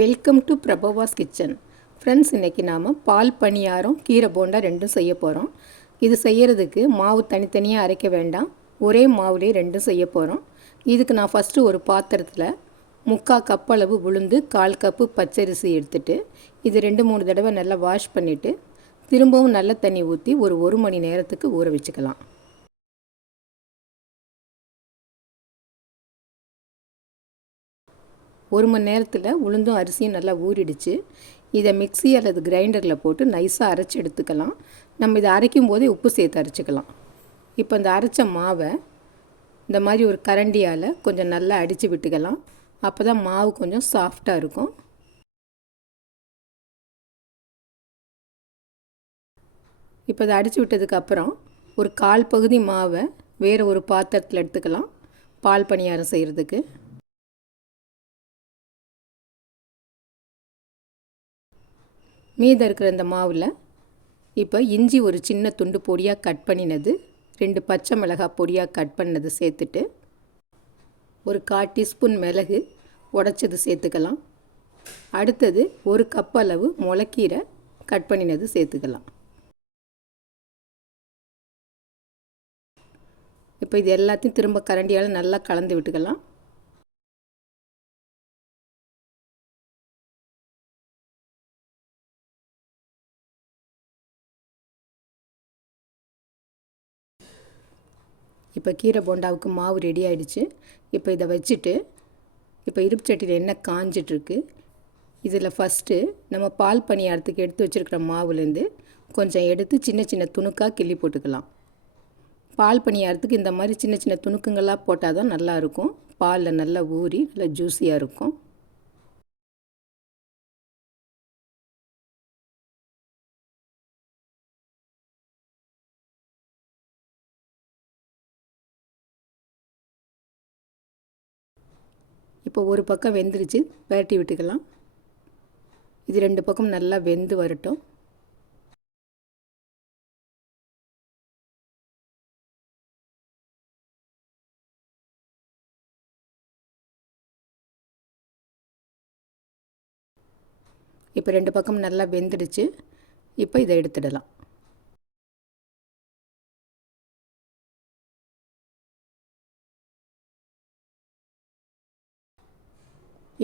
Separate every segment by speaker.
Speaker 1: Welcome to Prabavas kitchen friends இன்றைக்கி நாம் பால் பணியாரம் கீரை போண்டா ரெண்டும் செய்ய போகிறோம் இது செய்கிறதுக்கு மாவு தனித்தனியாக அரைக்க வேண்டாம். ஒரே மாவுலேயே ரெண்டும் செய்ய போகிறோம் இதுக்கு நான் ஃபஸ்ட்டு ஒரு பாத்திரத்தில் முக்கால் கப் அளவு உளுந்து கால் கப்பு பச்சரிசி எடுத்துட்டு இது ரெண்டு மூணு தடவை நல்லா வாஷ் பண்ணிவிட்டு திரும்பவும் நல்ல தண்ணி ஊற்றி ஒரு ஒரு மணி நேரத்துக்கு ஊற வச்சுக்கலாம். ஒரு மணி நேரத்தில் உளுந்தும் அரிசியும் நல்லா ஊறிடுச்சு. இதை மிக்ஸி அல்லது கிரைண்டரில் போட்டு நைஸாக அரைச்சி எடுத்துக்கலாம். நம்ம இதை அரைக்கும் போதே உப்பு சேர்த்து அரைச்சிக்கலாம். இப்போ இந்த அரைச்ச மாவை இந்த மாதிரி ஒரு கரண்டியால் கொஞ்சம் நல்லா அடித்து விட்டுக்கலாம். அப்போ தான் மாவு கொஞ்சம் சாஃப்டாக இருக்கும். இப்போ இதை அடித்து விட்டதுக்கப்புறம் ஒரு கால் பகுதி மாவை வேறு ஒரு பாத்திரத்தில் எடுத்துக்கலாம். பால் பணியாரம் செய்கிறதுக்கு மீதம் இருக்கிற இந்த மாவில் இப்போ இஞ்சி ஒரு சின்ன துண்டு பொடியாக கட் பண்ணினது ரெண்டு பச்சை மிளகாய் பொடியாக கட் பண்ணது சேர்த்துட்டு ஒரு கால் டீஸ்பூன் மிளகு உடச்சது சேர்த்துக்கலாம். அடுத்தது ஒரு கப் அளவு முளக்கீரை கட் பண்ணினது சேர்த்துக்கலாம். இப்போ இது எல்லாத்தையும் திரும்ப கரண்டியால் நல்லா கலந்து விட்டுக்கலாம். இப்போ கீரை போண்டாவுக்கு மாவு ரெடி ஆகிடுச்சு இப்போ இதை வச்சுட்டு இப்போ இருப்பு சட்டியில் என்ன காஞ்சிட்ருக்கு. இதில் ஃபஸ்ட்டு நம்ம பால் பணியாரத்துக்கு எடுத்து வச்சுருக்கிற மாவுலேருந்து கொஞ்சம் எடுத்து சின்ன சின்ன துணுக்காக கிள்ளி போட்டுக்கலாம். பால் பணியாரத்துக்கு இந்த மாதிரி சின்ன சின்ன துணுக்குங்களாக போட்டால் தான் நல்லாயிருக்கும் பாலில் நல்லா ஊறி நல்லா ஜூஸியாக இருக்கும். இப்போ ஒரு பக்கம் வெந்துருச்சு விரட்டி விட்டுக்கலாம். இது ரெண்டு பக்கம் நல்லா வெந்து வரட்டும். இப்போ ரெண்டு பக்கம் நல்லா வெந்துடுச்சு. இப்போ இதை எடுத்துடலாம்.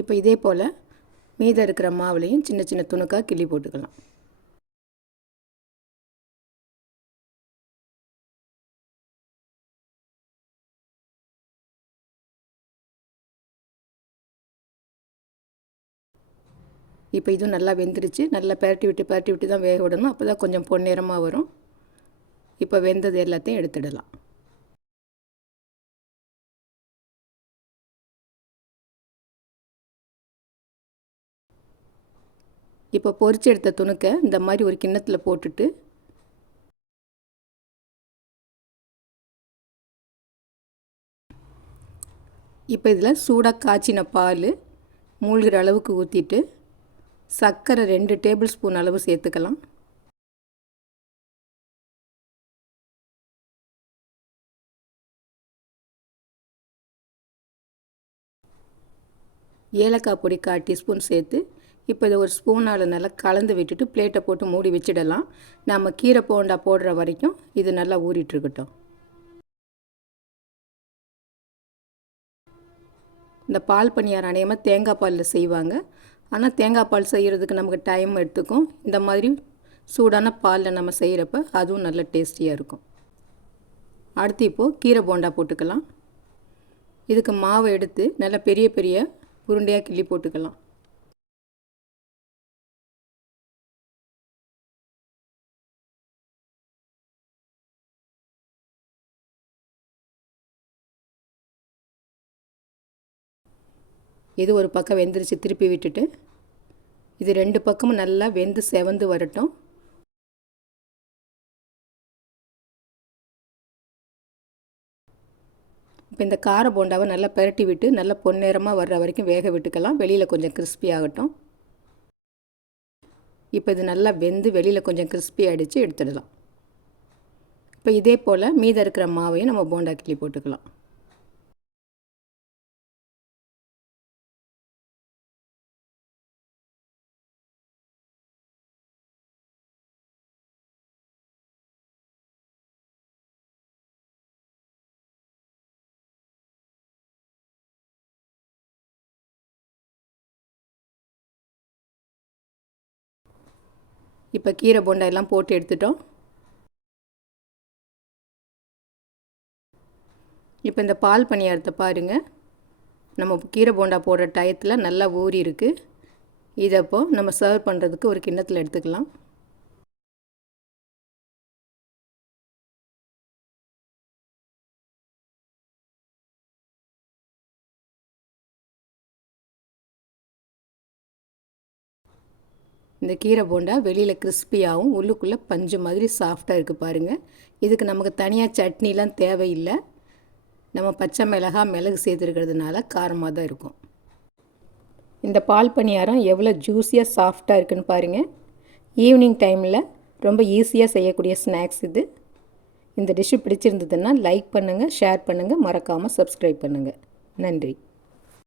Speaker 1: இப்போ இதே போல் மீதம் இருக்கிற மாவுலையும் சின்ன சின்ன துணுக்காக கிள்ளி போட்டுக்கலாம். இப்போ இதுவும் நல்லா வெந்துருச்சு. நல்லா பரட்டி விட்டு பரட்டி விட்டு தான் வேக விடணும். அப்போ தான் கொஞ்சம் பொன்னிறமாக வரும். இப்போ வெந்தது எல்லாத்தையும் எடுத்துடலாம். இப்போ பொறிச்சு எடுத்த துணுக்கை இந்த மாதிரி ஒரு கிண்ணத்தில் போட்டுட்டு இப்போ இதில் சூடாக காய்ச்சின பால் மூழ்கிற அளவுக்கு ஊற்றிட்டு சர்க்கரை ரெண்டு டேபிள் ஸ்பூன் அளவு சேர்த்துக்கலாம். ஏலக்காய் பொடி கால் டீஸ்பூன் சேர்த்து இப்போ இதை ஒரு ஸ்பூனால் நல்லா கலந்து விட்டுட்டு பிளேட்டை போட்டு மூடி வச்சிடலாம். நம்ம கீரை போண்டா போடுற வரைக்கும் இது நல்லா ஊறிட்டுருக்கட்டும். இந்த பால் பணியார் அநேகமாக தேங்காய் பாலில் செய்வாங்க. ஆனால் தேங்காய் பால் செய்கிறதுக்கு நமக்கு டைம் எடுத்துக்கும். இந்த மாதிரி சூடான பாலில் நம்ம செய்கிறப்ப அதுவும் நல்ல டேஸ்டியாக இருக்கும். அடுத்து இப்போது கீரை போண்டா போட்டுக்கலாம். இதுக்கு மாவை எடுத்து நல்லா பெரிய பெரிய உருண்டையாக கிள்ளி போட்டுக்கலாம். இது ஒரு பக்கம் வெந்துருச்சு திருப்பி விட்டுட்டு. இது ரெண்டு பக்கமும் நல்லா வெந்து செவந்து வரட்டும். இப்போ இந்த கார போண்டாவை நல்லா பரட்டி விட்டு நல்லா பொன்னேரமாக வர்ற வரைக்கும் வேக விட்டுக்கலாம். வெளியில் கொஞ்சம் கிறிஸ்பி ஆகட்டும். இப்போ இது நல்லா வெந்து வெளியில் கொஞ்சம் கிறிஸ்பி அடித்து எடுத்துடலாம். இப்போ இதே போல் மீதம் இருக்கிற மாவையும் நம்ம போண்டா கிளி போட்டுக்கலாம். இப்போ கீரை போண்டா எல்லாம் போட்டு எடுத்துட்டோம். இப்போ இந்த பால் பணியாரத்தை பாருங்கள் நம்ம கீரை போண்டா போடுற டயத்தில் நல்லா ஊறி இருக்குது இதை அப்போது நம்ம சர்வ் பண்ணுறதுக்கு ஒரு கிண்ணத்தில் எடுத்துக்கலாம். இந்த கீரை போண்டா வெளியில் கிறிஸ்பியாகவும் உள்ளுக்குள்ளே பஞ்சு மாதிரி சாஃப்டாக இருக்குது பாருங்கள் இதுக்கு நமக்கு தனியாக சட்னிலாம் தேவையில்லை. நம்ம பச்சை மிளகா மிளகு சேர்த்துருக்கிறதுனால காரமாக தான் இருக்கும். இந்த பால் பணியாரம் எவ்வளோ ஜூஸியாக சாஃப்டாக இருக்குன்னு பாருங்கள் ஈவினிங் டைமில் ரொம்ப ஈஸியாக செய்யக்கூடிய ஸ்நாக்ஸ் இது. இந்த டிஷ்ஷு பிடிச்சிருந்ததுன்னா லைக் பண்ணுங்கள் ஷேர் பண்ணுங்கள் மறக்காமல் சப்ஸ்கிரைப் பண்ணுங்கள் நன்றி.